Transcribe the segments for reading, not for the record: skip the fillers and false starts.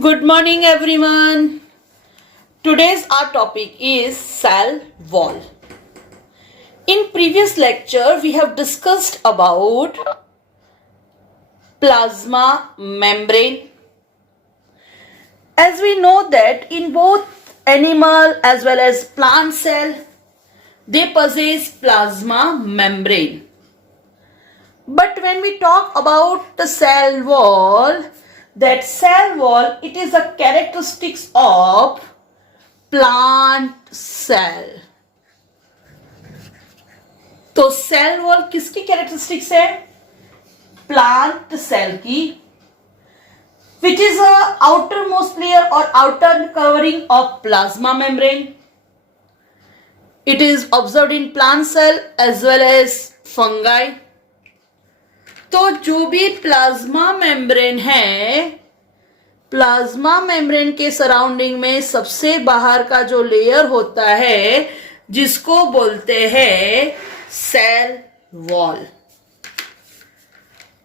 Good morning, everyone. Today's our topic is cell wall. In previous lecture, we have discussed about plasma membrane. As we know that in both animal as well as plant cell, they possess plasma membrane. But when we talk about the cell wall, that cell wall, it is a characteristics of plant cell. तो cell wall किसकी characteristics है? Plant cell की, which is a outermost layer or outer covering of plasma membrane. It is observed in plant cell as well as fungi. तो जो भी plasma membrane है, plasma membrane के surrounding में सबसे बाहर का जो लेयर होता है जिसको बोलते हैं सेल वॉल.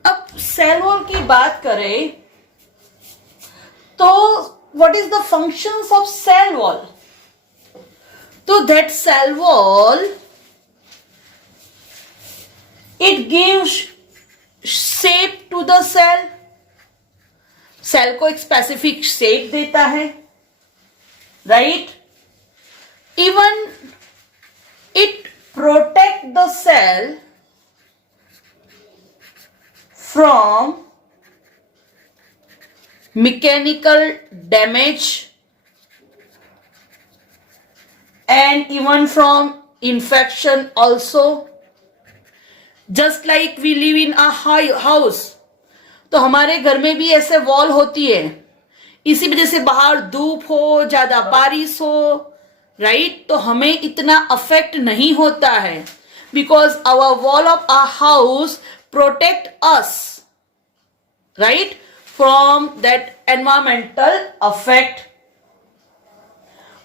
अब सेल वॉल की बात करें तो what is the functions of cell wall? तो that cell wall it gives shape to the cell. Cell को एक स्पेसिफिक शेप देता है, right? Even it protect the cell from mechanical damage and even from infection also. Just like we live in a house, तो हमारे घर में भी ऐसे वॉल होती है. इसी वजह से बाहर धूप हो, ज्यादा बारिश हो, राइट, तो हमें इतना अफेक्ट नहीं होता है, because our wall of our house protect us, right, from that environmental affect.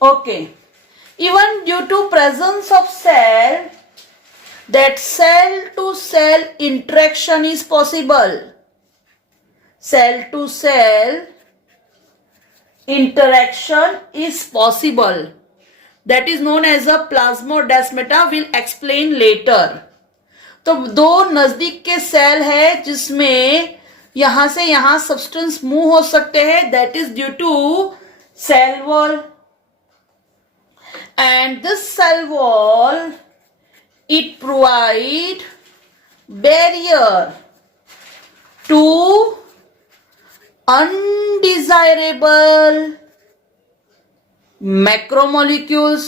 Okay, even due to presence of cell, that cell to cell interaction is possible. Cell to cell interaction is possible. That is known as a plasmodesmata. Will explain later. तो दो नजदीक के cell है जिसमें यहां से यहां substance move हो सकते हैं. That is due to cell wall. And this cell wall, it provide barrier to undesirable macromolecules.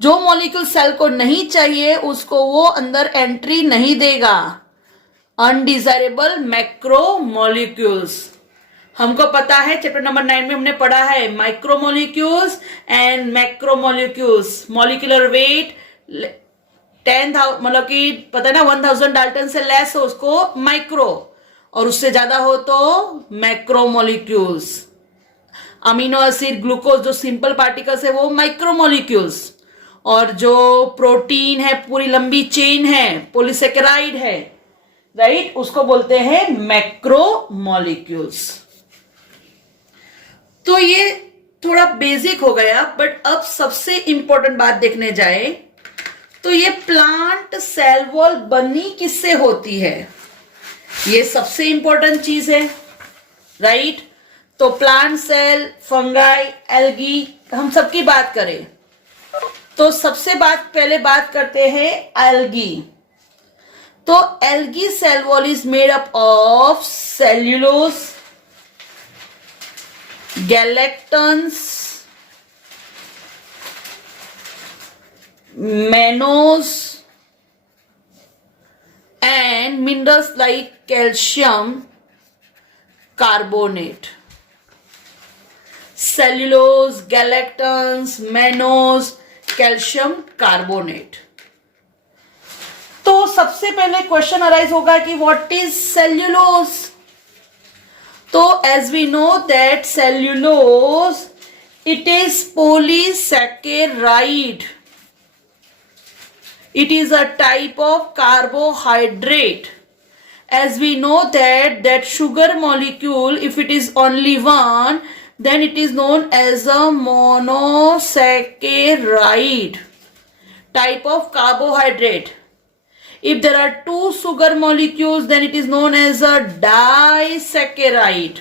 जो मॉलिक्यूल सेल को नहीं चाहिए उसको वो अंदर एंट्री नहीं देगा. अनडिजायरेबल मैक्रोमोलिक्यूल्स हमको पता है, चैप्टर नंबर 9 में हमने पढ़ा है micromolecules and macromolecules. Molecular weight 10,000, मतलब कि पता है ना, 1000 डाल्टन से लेस हो उसको माइक्रो, और उससे ज्यादा हो तो मैक्रोमोलिक्यूल्स. अमीनो एसिड, ग्लूकोज जो सिंपल पार्टिकल्स है वो माइक्रोमोलिक्यूल्स, और जो प्रोटीन है पूरी लंबी चेन है, पॉलीसेकेराइड है, राइट, उसको बोलते हैं मैक्रोमोलिक्यूल्स. तो ये थोड़ा बेसिक हो गया, बट अब सबसे इंपॉर्टेंट बात देखने जाए तो ये प्लांट सेल वॉल बनी किससे होती है, ये सबसे इंपॉर्टेंट चीज है, राइट. तो प्लांट सेल, फंगाई, एल्गी, हम सबकी बात करें तो सबसे पहले बात करते हैं एल्गी. तो algae cell wall is made up of cellulose, galactons, mannose and minerals like calcium carbonate. Cellulose, galactons, mannose, calcium carbonate. तो सबसे पहले क्वेश्चन अराइज होगा कि व्हाट इज सेल्यूलोज. तो as we know that cellulose, it is polysaccharide. It is a type of carbohydrate as we know that sugar molecule, if it is only one, then it is known as a monosaccharide type of carbohydrate. If there are two sugar molecules, then it is known as a disaccharide.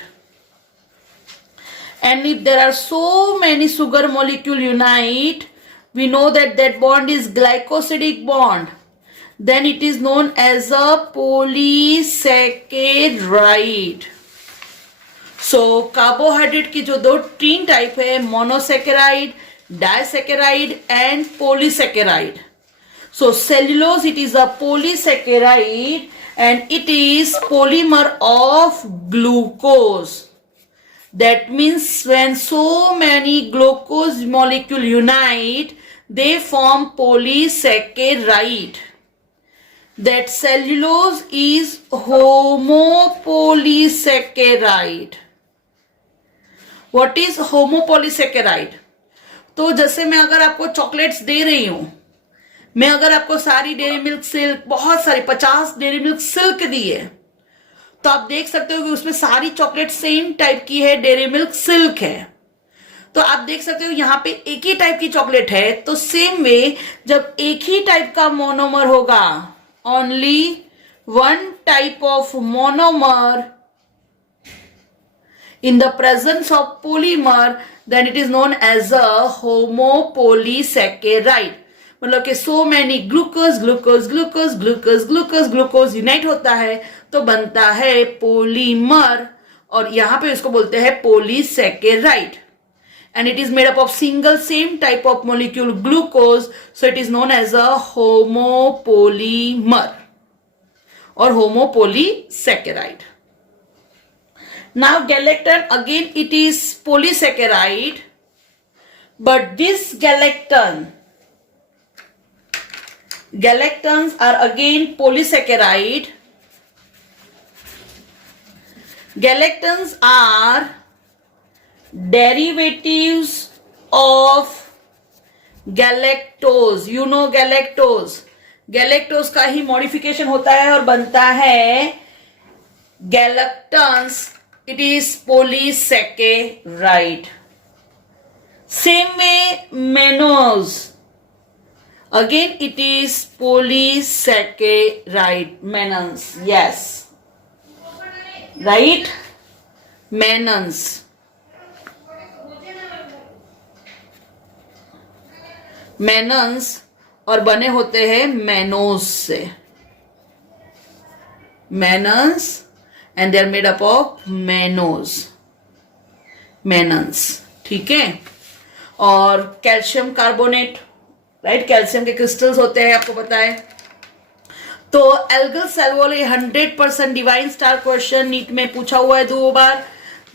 And if there are so many sugar molecule unite, we know that that bond is glycosidic bond. Then it is known as a polysaccharide. So carbohydrate की जो दो तीन type है, monosaccharide, disaccharide and polysaccharide. So cellulose, it is a polysaccharide and it is polymer of glucose. That means when so many glucose molecule unite, they form polysaccharide. That cellulose is homopolysaccharide. What is homopolysaccharide? तो जैसे मैं अगर आपको chocolates दे रही हूं, मैं अगर आपको सारी डेयरी मिल्क सिल्क, बहुत सारी 50 डेयरी मिल्क सिल्क दी है, तो आप देख सकते हो कि उसमें सारी चॉकलेट सेम टाइप की है, डेयरी मिल्क सिल्क है. तो आप देख सकते हो यहां पे एक ही टाइप की चॉकलेट है. तो सेम वे जब एक ही टाइप का मोनोमर होगा, only one type of monomer in the presence of polymer, then it is known as a homopolysaccharide. मतलब कि so many glucose unite होता है तो बनता है polymer, और यहां पे इसको बोलते हैं polysaccharide. And it is made up of single same type of molecule glucose, so it is known as a homopolymer or homopolysaccharide. Now galactone, again it is polysaccharide, but this galactones are again polysaccharide. Galactones are derivatives of galactose. You know galactose. galactose का ही modification होता है और बनता है galactans. It is polysaccharide. Same way mannose. Again it is polysaccharide. Mannose. Yes. Right? Mannose. Mannose और बने होते हैं mannose से. Mannose and they are made up of mannose. ठीक है. और कैल्शियम कार्बोनेट, राइट, कैल्शियम के क्रिस्टल्स होते हैं, आपको पता है. तो algal cell wall 100% divine star question NEET में पूछा हुआ है 2 बार.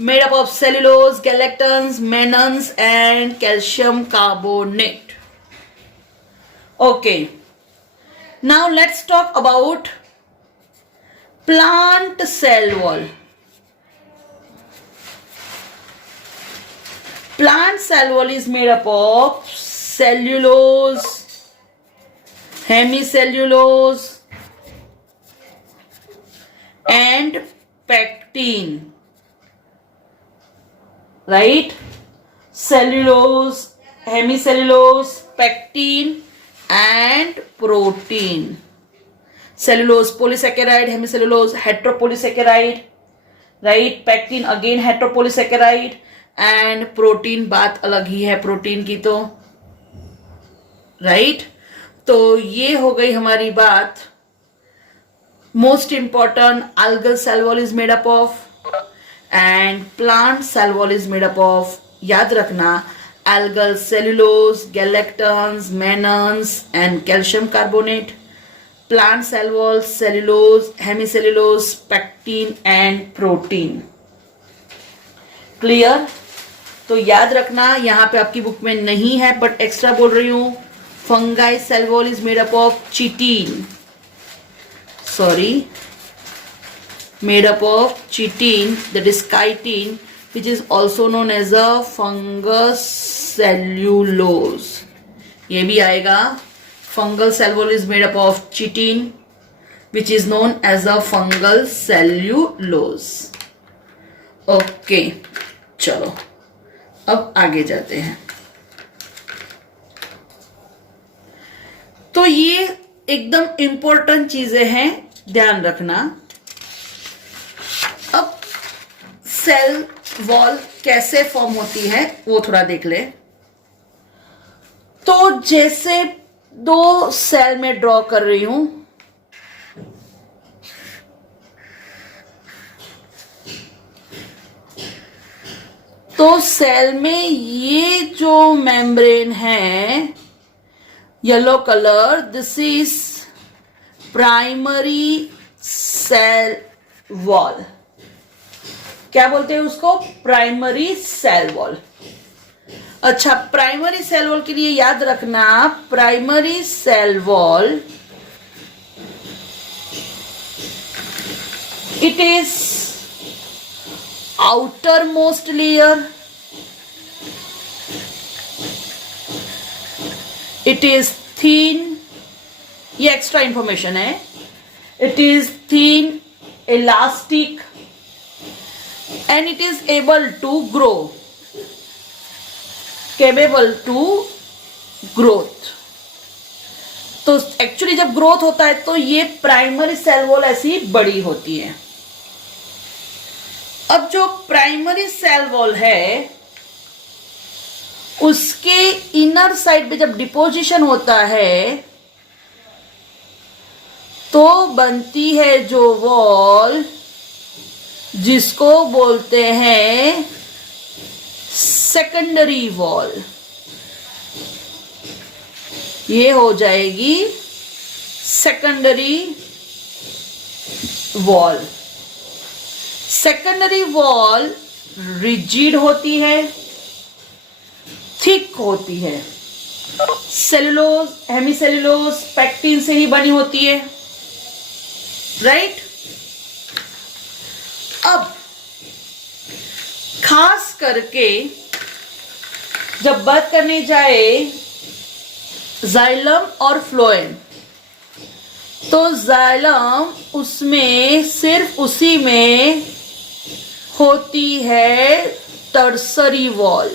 Made up of cellulose, galactans, mannans and calcium carbonate. Okay, now let's talk about plant cell wall. Plant cell wall is made up of cellulose, hemicellulose and pectin. Right? Cellulose, hemicellulose, pectin and protein. Cellulose polysaccharide, hemicellulose heteropolysaccharide, right? Pectin again heteropolysaccharide and protein बात अलग ही है protein की तो, right? तो ये हो गई हमारी बात. Most important, algal cell wall is made up of and plant cell wall is made up of. याद रखना, algal cellulose, galactons, mannans and calcium carbonate. Plant cell wall, cellulose, hemicellulose, pectin and protein. Clear? तो याद रखना, यहाँ पे आपकी book में नहीं है बट एक्स्ट्रा बोल रही हूँ. Fungi cell wall is made up of chitin. Made up of chitin, that is chitin, which is also known as a fungus cellulose. ये भी आएगा. Fungal cell wall is made up of chitin. which is known as a fungal cellulose. Okay, चलो अब आगे जाते हैं. तो ये एकदम इंपॉर्टेंट चीजें हैं, ध्यान रखना. अब सेल वॉल कैसे फॉर्म होती है वो थोड़ा देख ले. तो जैसे दो सेल में ड्रॉ कर रही हूं, तो सेल में ये जो मेम्ब्रेन है yellow colour, this is primary cell wall. क्या बोलते हैं उसको? Primary cell wall. अच्छा, प्राइमरी सेल वॉल के लिए याद रखना, primary cell wall it is outermost layer, it is thin, ये एक्स्ट्रा इंफॉर्मेशन है. It is thin, elastic and it is able to grow, capable to growth. तो actually जब growth होता है तो ये प्राइमरी सेल वॉल ऐसी बड़ी होती है. अब जो प्राइमरी सेल वॉल है उसके इनर साइड पे जब डिपोजिशन होता है तो बनती है जो वॉल, जिसको बोलते हैं सेकेंडरी वॉल. ये हो जाएगी secondary wall. Secondary wall rigid होती है, थिक होती है, सेलुलोज, हेमीसेलुलोज, पैक्टिन से ही बनी होती है, राइट. अब खास करके जब बात करने जाए जाइलम और फ्लोएम, तो जाइलम उसमें सिर्फ उसी में होती है टर्सरी वॉल.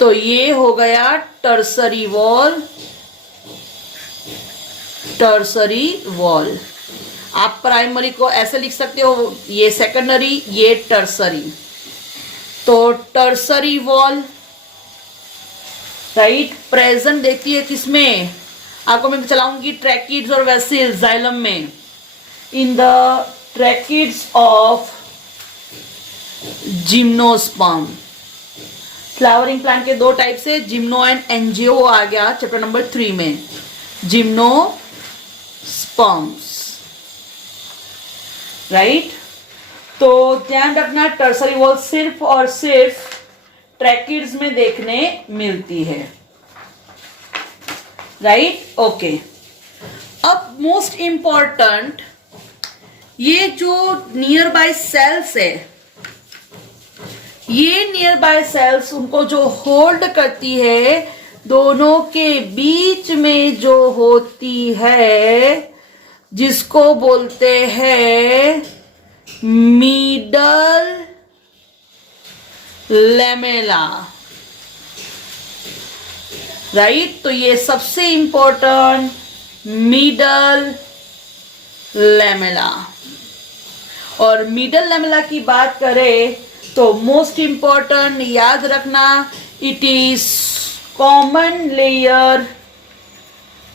तो ये हो गया टर्सरी वॉल. टर्सरी वॉल आप प्राइमरी को ऐसे लिख सकते हो, ये सेकेंडरी, ये टर्सरी. तो टर्सरी वॉल राइट प्रेजेंट देखती है किसमें? आपको मैं चलाऊंगी ट्रैकिड्स और वेसिल्स जाइलम में. In the tracheids of gymnosperm. Flowering plant के दो टाइप से, जिम्नो एंड एंजियो आ गया चैप्टर नंबर 3 में. Gymnosperms, right. तो ध्यान रखना, टर्सरी वॉल सिर्फ और सिर्फ ट्रैकिड्स में देखने मिलती है, राइट. ओके, अब मोस्ट इंपॉर्टेंट, ये जो नियर बाय सेल्स है, ये नियर बाय सेल्स उनको जो होल्ड करती है, दोनों के बीच में जो होती है, जिसको बोलते हैं मिडल लेमेला, राइट. तो ये सबसे इंपॉर्टेंट मिडल लेमेला. और मिडल लेमेला की बात करें तो मोस्ट इंपॉर्टेंट याद रखना, it is common layer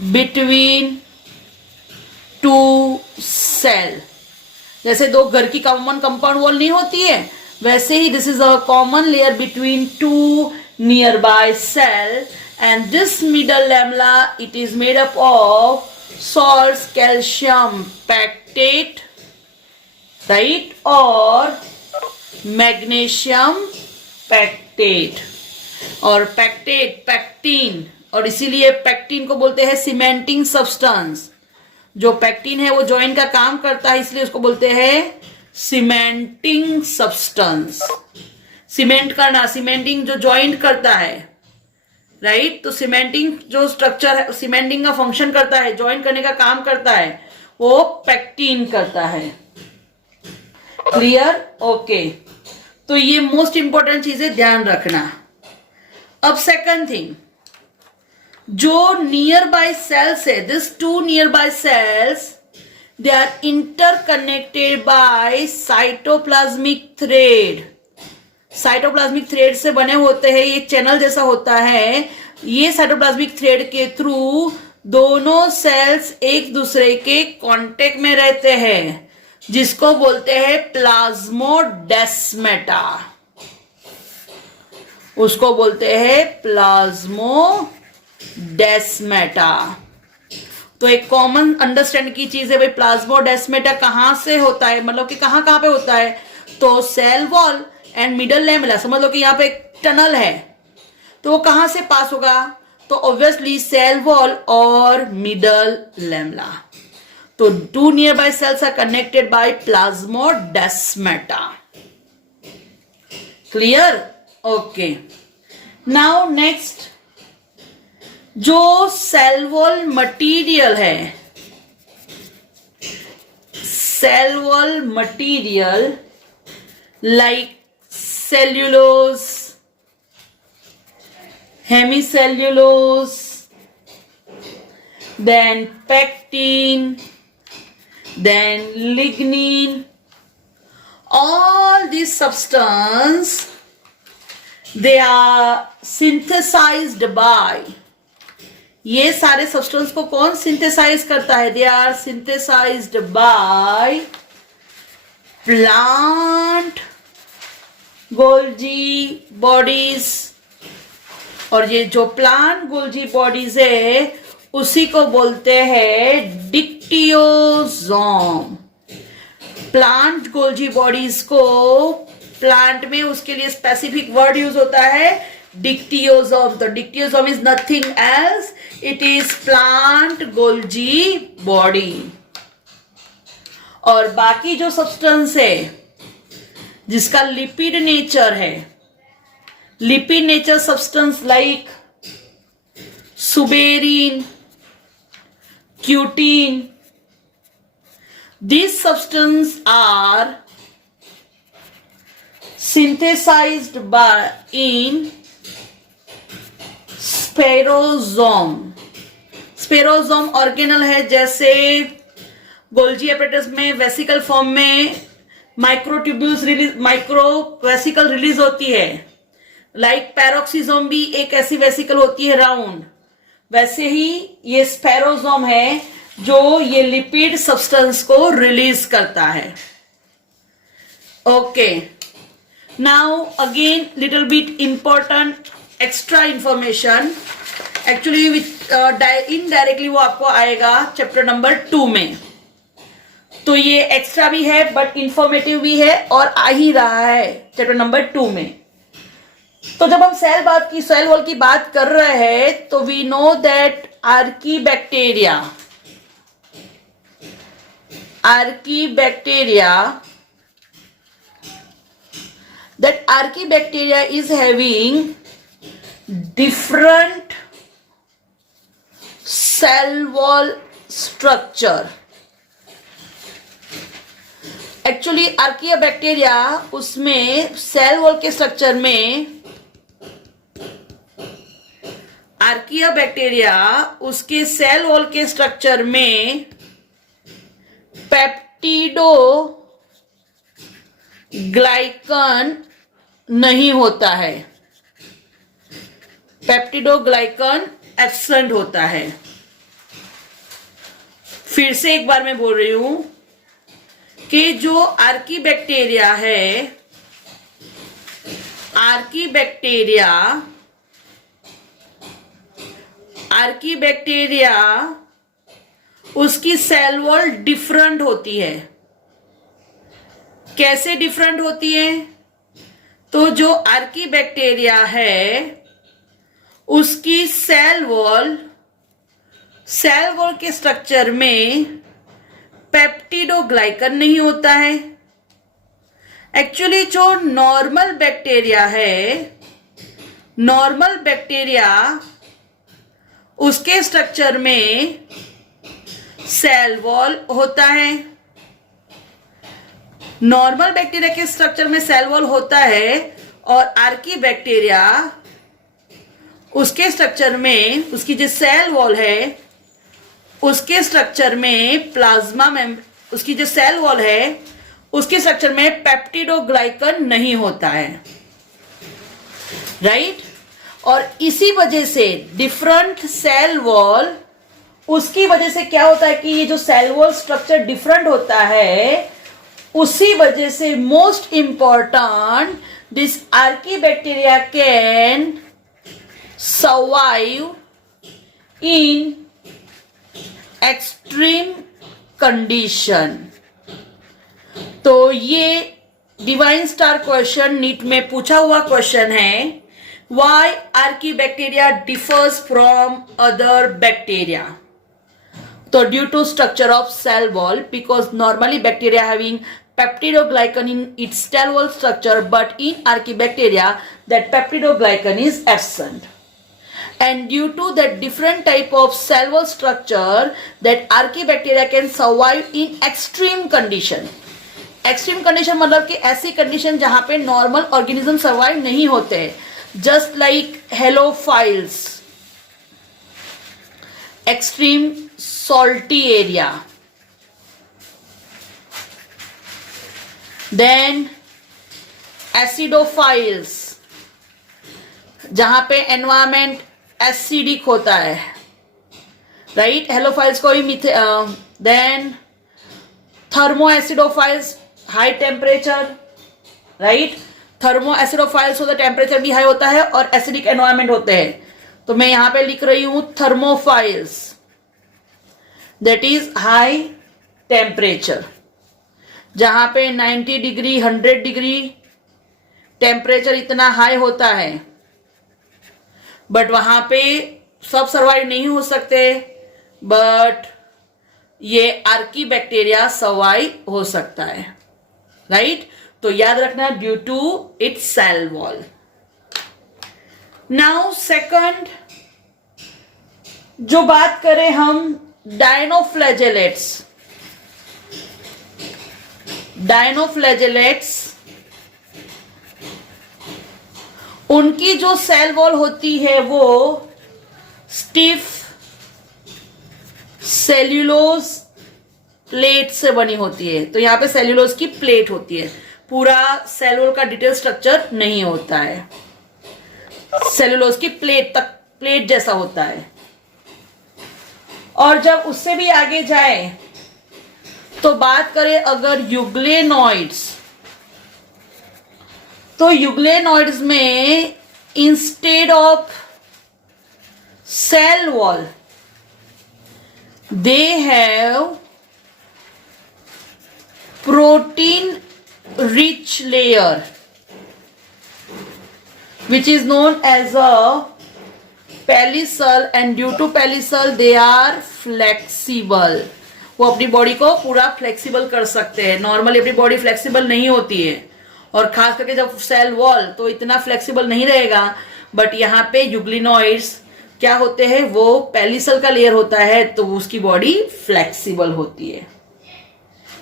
between two cell. जैसे दो घर की कॉमन कंपाउंड वॉल नहीं होती है, वैसे ही this is a common layer between two nearby cell. And this middle lamella it is made up of salts, calcium pectate, right, और मैग्नीशियम पैक्टेट. और पैक्टेट पैक्टिन, और इसीलिए पैक्टिन को बोलते हैं सीमेंटिंग सब्सटेंस. जो पैक्टिन है वो जॉइंट का काम करता है, इसलिए उसको बोलते हैं सीमेंटिंग सब्सटेंस. सीमेंट करना, सीमेंटिंग जो जॉइंट करता है, राइट। तो सीमेंटिंग जो स्ट्रक्चर है, सीमेंटिंग का फंक्शन करता है, ज्वाइन करने का काम करता है, वो पेक्टिन करता है। क्लियर? ओके। तो ये मोस्ट इंपॉर्टेंट चीजें ध्यान रखना। अब सेकंड थिंग, जो नियर बाय सेल्स है, this two nearby cells, they are interconnected by cytoplasmic thread. Cytoplasmic thread से बने होते हैं, ये चैनल जैसा होता है। ये साइटोप्लाज्मिक थ्रेड के थ्रू दोनों सेल्स एक दूसरे के कांटेक्ट में रहते हैं, जिसको बोलते हैं प्लाज्मोडेस्मेटा। उसको बोलते हैं प्लाज्मोडेस्मेटा। तो एक कॉमन अंडरस्टैंड की चीज है भाई, प्लाज्मोडेस्मेटा कहां से होता है, मतलब कि कहां कहां पे होता है। तो cell wall and middle lamella, समझ लो कि यहां पे एक टनल है, तो वो कहां से पास होगा, तो ऑब्वियसली सेल वॉल और मिडल लैमेला। तो two nearby cells are connected by plasmodesmata. Clear? Okay. Now next, जो सेल वॉल मटीरियल है, cell wall material like cellulose, hemicellulose, then pectin, then lignin, all these substance, they are synthesized by, ये सारे substance को कौन synthesize करता है, they are synthesized by plant Golgi bodies. और ये जो प्लांट गोल्जी बॉडीज है उसी को बोलते हैं डिक्टियोसोम। प्लांट गोल्जी बॉडीज को प्लांट में उसके लिए स्पेसिफिक वर्ड यूज होता है डिक्टियोसोम। तो dictyosome is nothing else, it is plant Golgi body. और बाकी जो सब्सटेंस है जिसका लिपिड नेचर है, lipid nature substance like suberin, cutin, these substances are synthesized by in spherosome. Spherosome organelle है, जैसे गोल्जी एपरेटस में वेसिकल फॉर्म में microtubules release, micro vesicle release होती है। लाइक पैरोक्सीजोम भी एक ऐसी वेसिकल होती है राउंड, वैसे ही ये स्पेरोसोम है जो ये लिपिड सब्सटेंस को रिलीज करता है। Okay, now again little bit important extra information, actually indirectly वो आपको आएगा चैप्टर नंबर 2 में। तो ये एक्स्ट्रा भी है बट इंफॉर्मेटिव भी है और आ ही रहा है चैप्टर नंबर 2 में। तो जब हम सेल वॉल की बात कर रहे हैं तो we know that archaebacteria is having different cell wall structure. Actually archaebacteria उसमें सेल वॉल के स्ट्रक्चर में, आर्कियाबैक्टीरिया उसके सेल वॉल के स्ट्रक्चर में पेप्टिडो ग्लाइकन नहीं होता है, पेप्टिडोग्लाइकन एब्सेंट होता है। फिर से एक बार मैं बोल रही हूं कि जो आर्कीबैक्टीरिया है, आर्कीबैक्टीरिया उसकी सेल वॉल डिफरेंट होती है। कैसे डिफरेंट होती है? तो जो आर्कीबैक्टीरिया है उसकी सेल वॉल के स्ट्रक्चर में पेप्टिडोग्लाइकन नहीं होता है। एक्चुअली जो नॉर्मल बैक्टीरिया है, नॉर्मल बैक्टीरिया उसके स्ट्रक्चर में सेल वॉल होता है। नॉर्मल बैक्टीरिया के स्ट्रक्चर में सेल वॉल होता है और आर्की बैक्टीरिया उसके स्ट्रक्चर में, उसकी जो सेल वॉल है उसके स्ट्रक्चर में प्लाज्मा में, उसकी जो सेल वॉल है उसके स्ट्रक्चर में पेप्टिडोग्लाइकन नहीं होता है, राइट। और इसी वजह से डिफरेंट सेल वॉल, उसकी वजह से क्या होता है कि ये जो सेल वॉल स्ट्रक्चर डिफरेंट होता है, उसी वजह से most important this Archie bacteria can survive in extreme condition. तो ये डिवाइन स्टार क्वेश्चन नीट में पूछा हुआ क्वेश्चन है, why archaebacteria differs from other bacteria. तो due to structure of cell wall, because normally bacteria having peptidoglycan in its cell wall structure, but in archaebacteria that peptidoglycan is absent. And due to that different type of cell wall structure, that archaebacteria can survive in extreme condition. Extreme condition मतलब कि ऐसी condition जहां पे normal organism survive नहीं होते, just like halophiles, extreme salty area. Then acidophiles, जहां पे environment acidic होता है, राइट। हेलोफाइल्स को ही then thermoacidophiles, high temperature, right. Thermoacidophiles होता है, टेम्परेचर भी हाई होता है और एसिडिक एनवायरमेंट होते हैं। तो मैं यहां पे लिख रही हूं thermophiles, that is high temperature, जहां पे 90 डिग्री 100 डिग्री टेम्परेचर इतना हाई होता है, बट वहां पे सब सर्वाइव नहीं हो सकते, बट ये आर्की बैक्टीरिया सर्वाइव हो सकता है, राइट। तो याद रखना, due to its cell wall. Now second जो बात करें हम डायनोफ्लैजेलेट्स, डायनोफ्लैजेलेट्स उनकी जो सेल वॉल होती है वो स्टिफ सेल्यूलोज प्लेट से बनी होती है। तो यहां पे सेल्यूलोज की प्लेट होती है, पूरा सेल वॉल का डिटेल स्ट्रक्चर नहीं होता है, सेल्यूलोज की प्लेट तक, प्लेट जैसा होता है। और जब उससे भी आगे जाए तो बात करें अगर यूग्लेनॉइड्स, तो यूग्लेनॉइड्स में instead of cell wall they have protein rich layer which is known as a pellicle, and due to pellicle they are flexible. वो अपनी बॉडी को पूरा फ्लेक्सिबल कर सकते हैं, नॉर्मली अपनी बॉडी फ्लेक्सिबल नहीं होती है, और खास करके जब सेल वॉल तो इतना फ्लेक्सिबल नहीं रहेगा। बट यहाँ पे यूग्लिनॉइड्स क्या होते हैं, वो पेलिसल का लेयर होता है, तो उसकी बॉडी फ्लेक्सिबल होती है,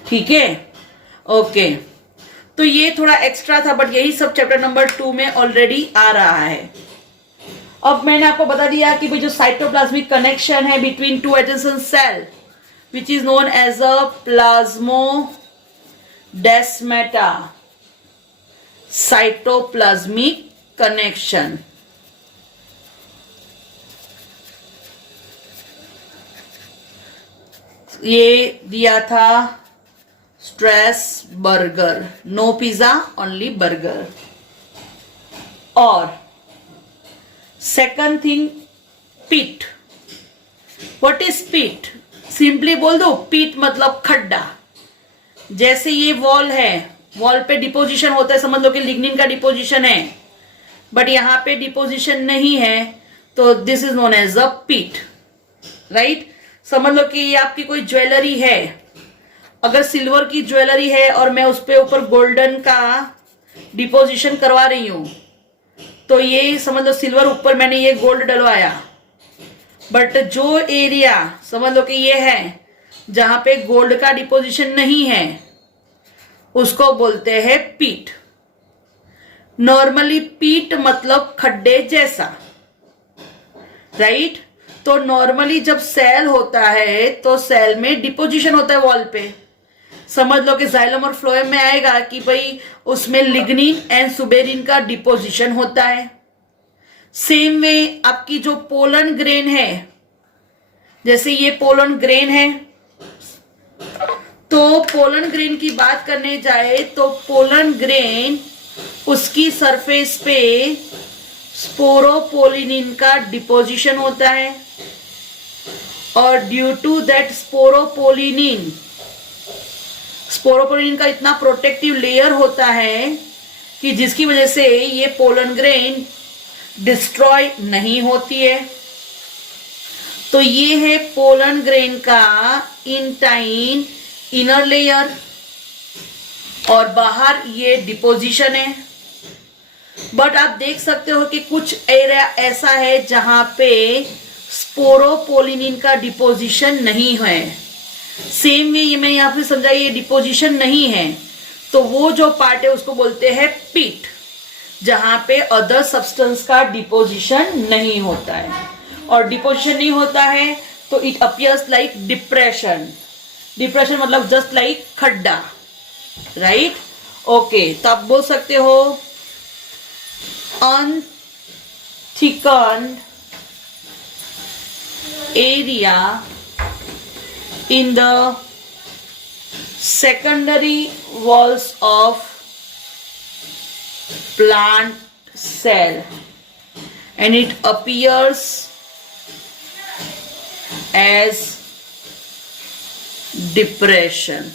ठीक है, ओके। तो ये थोड़ा एक्स्ट्रा था, बट यही सब चैप्टर नंबर 2 में ऑलरेडी आ रहा है। अब मैंने आपको बता दिया कि जो साइटोप्लाज्मिक कनेक्शन है between two adjacent cell which is known as a plasmodesmata, cytoplasmic connection. ये दिया था Strasburger, no pizza only burger. और second thing, pit. What is pit? Simply बोल दो, पिट मतलब खड्डा। जैसे ये वॉल है, वॉल पे डिपोजिशन होता है, समझ लो कि लिग्निन का डिपोजिशन है, बट यहां पे डिपोजिशन नहीं है, तो this is known as a pit, right. समझ लो कि ये आपकी कोई ज्वेलरी है, अगर सिल्वर की ज्वेलरी है और मैं उस पे ऊपर गोल्डन का डिपोजिशन करवा रही हूं, तो ये समझ लो सिल्वर ऊपर मैंने ये गोल्ड डलवाया, बट जो एरिया समझ लो कि ये है जहां पे गोल्ड का डिपोजिशन नहीं है उसको बोलते हैं पीट। नॉर्मली पीट मतलब खड्डे जैसा, राइट। तो नॉर्मली जब सेल होता है तो सेल में डिपोजिशन होता है वॉल पे। समझ लो कि जाइलम और फ्लोएम में आएगा कि भाई उसमें लिग्निन एंड सुबेरिन का डिपोजिशन होता है। सेम वे आपकी जो पोलन ग्रेन है, जैसे ये पोलन ग्रेन है, तो पोलन ग्रेन की बात करने जाए तो पोलन ग्रेन उसकी सरफेस पे स्पोरोपोलिनिन का डिपोजिशन होता है और ड्यू टू दैट स्पोरोपोलिनिन का इतना प्रोटेक्टिव लेयर होता है कि जिसकी वजह से ये पोलन ग्रेन डिस्ट्रॉय नहीं होती है। तो ये है पोलन ग्रेन का इंटाइन इनर लेयर और बाहर ये डिपोजिशन है। बट आप देख सकते हो कि कुछ एरिया ऐसा है जहां पे स्पोरोपोलिनिन का डिपोजिशन नहीं है। सेम वे ये मैं यहां पे समझा, ये डिपोजिशन नहीं है तो वो जो पार्ट है उसको बोलते हैं पीट, जहां पे अदर सब्सटेंस का डिपोजिशन नहीं होता है। और डिपोजिशन नहीं होता है तो it appears like depression. Depression मतलब जस्ट लाइक खड्डा, राइट। ओके, तो आप बोल सकते हो अनथिकन्ड area in the secondary walls of plant cell and it appears as depression,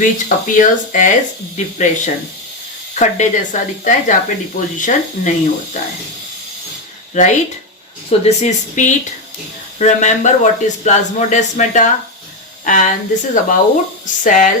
which appears as depression, खड्डे जैसा दिखता है जहां पे डिपोजिशन नहीं होता है, right? So this is peat. Remember what is plasmodesmata, and this is about cell